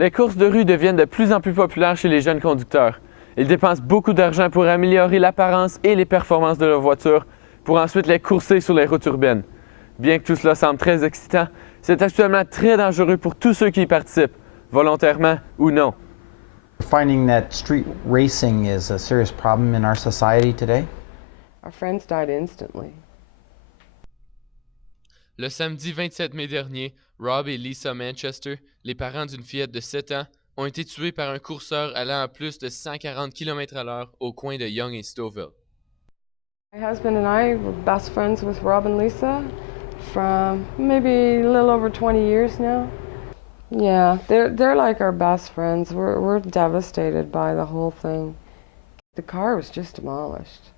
Les courses de rue deviennent de plus en plus populaires chez les jeunes conducteurs. Ils dépensent beaucoup d'argent pour améliorer l'apparence et les performances de leur voiture pour ensuite les courser sur les routes urbaines. Bien que tout cela semble très excitant, c'est actuellement très dangereux pour tous ceux qui y participent, volontairement ou non. Finding that street racing is a serious problem in our society today. Our friends died instantly. Le samedi 27 mai dernier, Rob et Lisa Manchester, les parents d'une fillette de 7 ans, ont été tués par un courseur allant à plus de 140 km/h au coin de Young et Stouffville. My husband and I were best friends with Rob and Lisa from maybe a little over 20 years now. Yeah, they're like our best friends. We're devastated by the whole thing. The car was just demolished.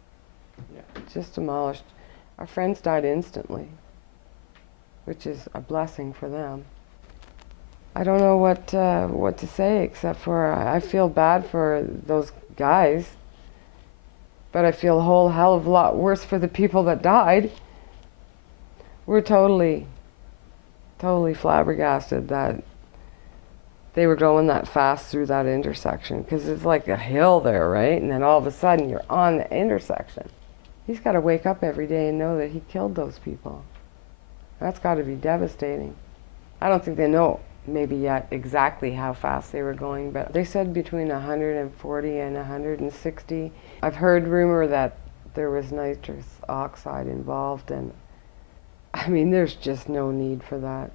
Yeah, just demolished. Our friends died instantly, which is a blessing for them. I don't know what to say except for I feel bad for those guys, but I feel a whole hell of a lot worse for the people that died. We're totally flabbergasted that they were going that fast through that intersection, because it's like a hill there, right? And then all of a sudden you're on the intersection. He's got to wake up every day and know that he killed those people. That's got to be devastating. I don't think they know maybe yet exactly how fast they were going, but they said between 140 and 160. I've heard rumor that there was nitrous oxide involved, and I mean, there's just no need for that.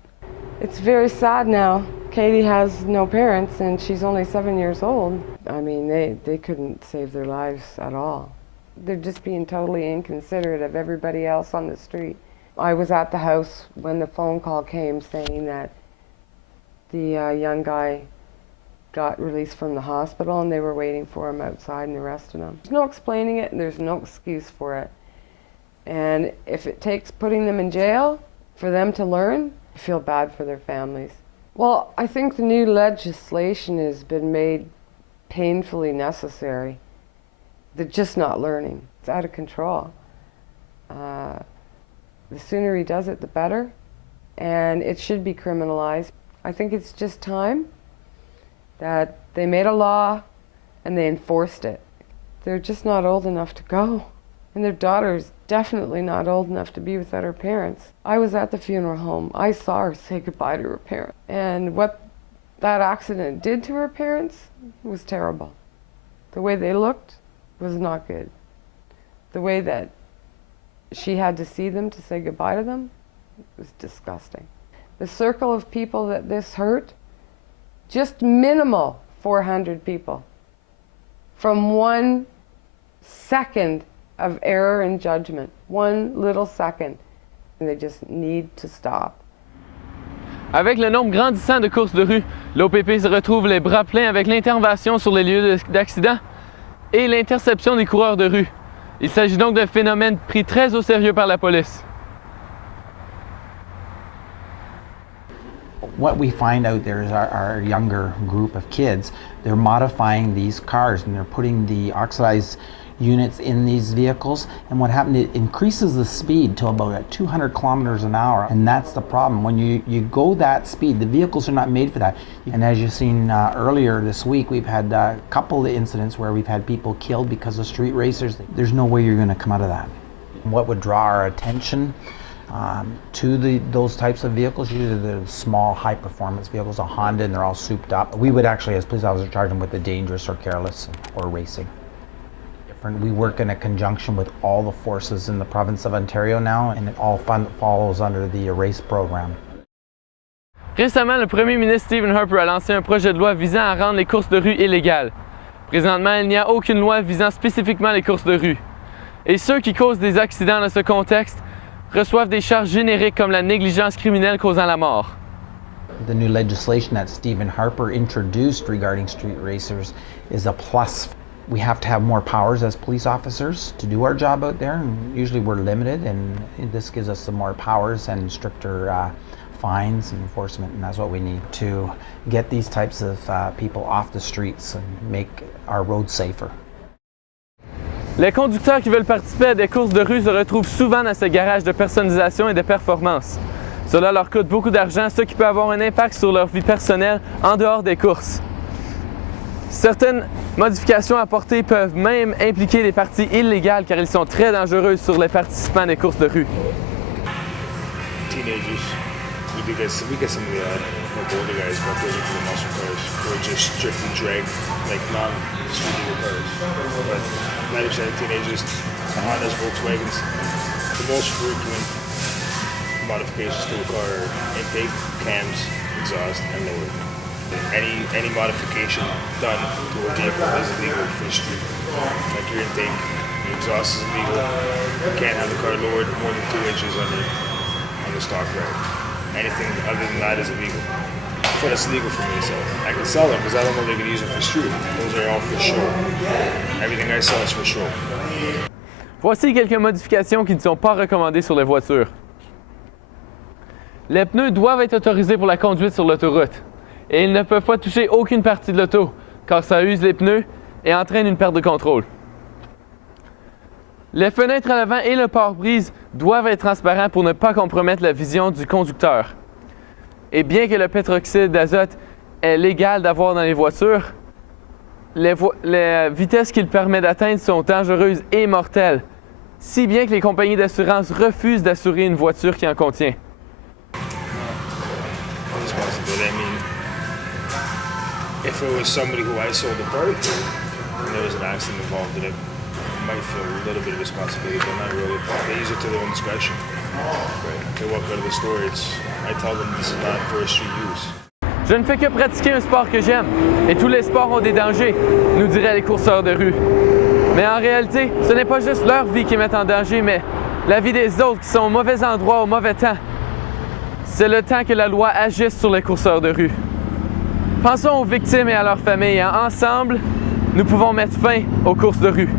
It's very sad now. Katie has no parents and she's only 7 years old. I mean, they couldn't save their lives at all. They're just being totally inconsiderate of everybody else on the street. I was at the house when the phone call came saying that the young guy got released from the hospital and they were waiting for him outside and arrested him. There's no explaining it and there's no excuse for it. And if it takes putting them in jail for them to learn, I feel bad for their families. Well, I think the new legislation has been made painfully necessary. They're just not learning. It's out of control. The sooner he does it, the better. And it should be criminalized. I think it's just time that they made a law and they enforced it. They're just not old enough to go. And their daughter's definitely not old enough to be without her parents. I was at the funeral home. I saw her say goodbye to her parents. And what that accident did to her parents was terrible. The way they looked was not good. The way that she had to see them to say goodbye to them was disgusting. The circle of people that this hurt, just minimal 400 people. From 1 second of error in judgment, 1 little second, and they just need to stop. Avec le nombre grandissant de courses de rue, l'OPP se retrouve les bras pleins avec l'intervention sur les lieux d'accident et l'interception des coureurs de rue. Il s'agit donc d'un phénomène pris très au sérieux par la police. What we find out there is our younger group of kids, they're modifying these cars and they're putting the oxidized units in these vehicles, and what happened, it increases the speed to about 200 kilometers an hour, and that's the problem. When you go that speed, the vehicles are not made for that. And as you've seen earlier this week, we've had a couple of incidents where we've had people killed because of street racers. There's no way you're going to come out of that. What would draw our attention to those types of vehicles, usually the small high-performance vehicles, a Honda, and they're all souped up. We would actually, as police officers, charge them with the dangerous or careless or racing. We work in a conjunction with all the forces in the province of Ontario now, and it all follows under the RACE program. Récemment, le premier ministre Stephen Harper a lancé un projet de loi visant à rendre les courses de rue illégales. Présentement, il n'y a aucune loi visant spécifiquement les courses de rue. Et ceux qui causent des accidents dans ce contexte reçoivent des charges génériques comme la négligence criminelle causant la mort. The new legislation that Stephen Harper introduced regarding street racers is a plus. We have to have more powers as police officers to do our job out there, and usually we're limited, and this gives us some more powers and stricter fines and enforcement, and that's what we need to get these types of people off the streets and make our roads safer. Les conducteurs qui veulent participer à des courses de rue se retrouvent souvent dans ce garage de personnalisation et de performance. Cela leur coûte beaucoup d'argent, ce qui peut avoir un impact sur leur vie personnelle en dehors des courses. Certaines modifications apportées peuvent même impliquer des parties illégales car ils sont très dangereux sur les participants des courses de rue. Teenagers, we get some of the older guys, but those are for the muscle cars, who are just strictly drag, like non-street legal cars. But 90% of teenagers, Hondas, Volkswagens, the most frequent modifications to a car are intake, cams, exhaust, and lower. Any modification done to a vehicle is illegal for the street. Like your intake, your exhaust is illegal. You can't have the car lowered more than 2 inches on the stock ride. Anything other than that is illegal. But it's legal for me to sell. I can sell them because I don't know they can use them for street. Those are all for show. Everything I sell is for show. Voici quelques modifications qui ne sont pas recommandées sur les voitures. Les pneus doivent être autorisés pour la conduite sur l'autoroute et ils ne peuvent pas toucher aucune partie de l'auto car ça use les pneus et entraîne une perte de contrôle. Les fenêtres à l'avant et le pare-brise doivent être transparents pour ne pas compromettre la vision du conducteur. Et bien que le pétroxyde d'azote est légal d'avoir dans les voitures, les vitesses qu'il permet d'atteindre sont dangereuses et mortelles, si bien que les compagnies d'assurance refusent d'assurer une voiture qui en contient. I mean, if it was somebody who I sold the car to and there was an accident involved in it, I might feel a little bit of responsibility, but not really. They use it to their own discretion. They walk out of the store, I tell them this is not for street use. Je ne fais que pratiquer un sport que j'aime, et tous les sports ont des dangers, nous diraient les courseurs de rue. Mais en réalité, ce n'est pas juste leur vie qui met en danger, mais la vie des autres qui sont au mauvais endroit au mauvais temps. C'est le temps que la loi agisse sur les courseurs de rue. Pensons aux victimes et à leurs familles. Ensemble, nous pouvons mettre fin aux courses de rue.